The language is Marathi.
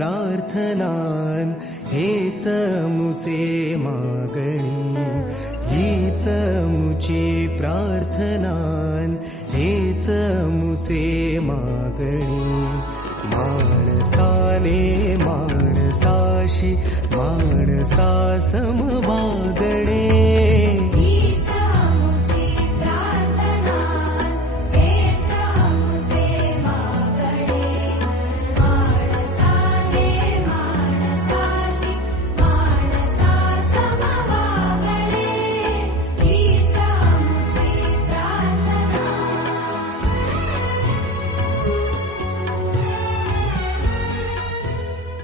प्रार्थनान हेच मुचे मागणी, हीच मुची प्रार्थनान हेच मुचे मागणी. माणसाने माणसाशी माणसा समवागणे,